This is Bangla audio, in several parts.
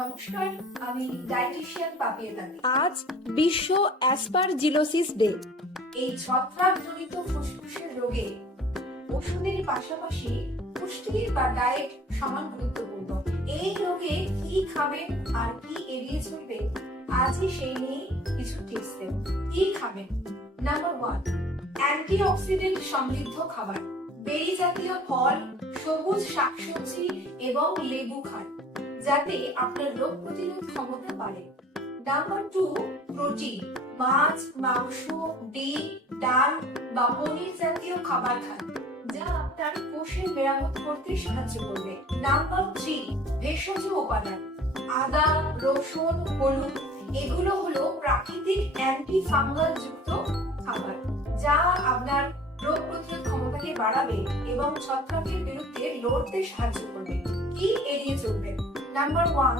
নমস্কার, আমি ডায়েটিশিয়ান পাপিয়া দাবি। আজ বিশ্ব অ্যাসপারজিলোসিস ডে। এই ছত্রাকজনিত ফুসফুসের রোগে ওষুধের পাশাপাশি পুষ্টি বা ডায়েট সমান গুরুত্বপূর্ণ। এই রোগে কি খাবেন আর কি এড়িয়ে চলবে, আজই সেই নিয়ে কিছু টিপস দেব। কি খাবেন? নাম্বার 1, অ্যান্টিঅক্সিডেন্ট সমৃদ্ধ খাবার। বেরি জাতীয় ফল, সবুজ শাকসবজি এবং লেবু খান, যাতে আপনার রোগ প্রতিরোধ ক্ষমতা বাড়ে। Number 2, protein. মাছ, মাংস, ডিম, ডাল বা পনির জাতীয় খাবার খান, যা আপনার কোষের মেরামত করতে সাহায্য করবে। নাম্বার 3, ভেষজ উপাদান। আদা, রসুন, হলুদ এগুলো হলো প্রাকৃতিক অ্যান্টি ফাঙ্গাল যুক্ত খাবার, যা আপনার রোগ প্রতিরোধ ক্ষমতাকে বাড়াবে এবং ছত্রাকের বিরুদ্ধে লড়তে সাহায্য করবে। কি এড়িয়ে চলবে? নাম্বার 1,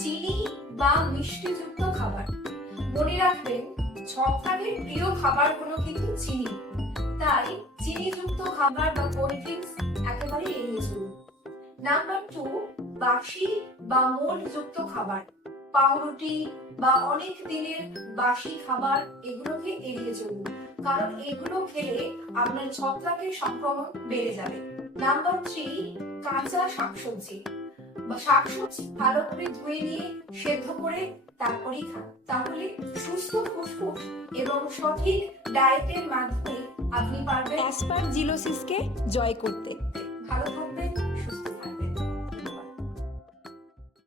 চিনি বা মিষ্টিযুক্ত খাবার। মনে রাখবেন, ছত্রাকের প্রিয় খাবার হলো কিন্তু চিনি, তাই চিনিযুক্ত খাবার বা কোল্ড ড্রিঙ্কস একেবারে এড়িয়ে চলুন। নাম্বার 2, বাসি বা মোল্ড যুক্ত খাবার। পাউরুটি বা অনেক দিনের বাসি খাবার এগুলোকে এড়িয়ে চলুন, কারণ এগুলো খেলে আপনার ছত্রাকের সংক্রমণ বেড়ে যাবে। নাম্বার 3, কাঁচা শাকসবজি বা শাকসবজি ভালো করে ধুয়ে নিয়ে সেদ্ধ করে তারপরেই খান, তাহলে সুস্থ ফুসফুস এবং সঠিক ডায়েটের মাধ্যমে আপনি পারবেন অ্যাসপারজিলোসিসকে জয় করতে। ভালো থাকবেন।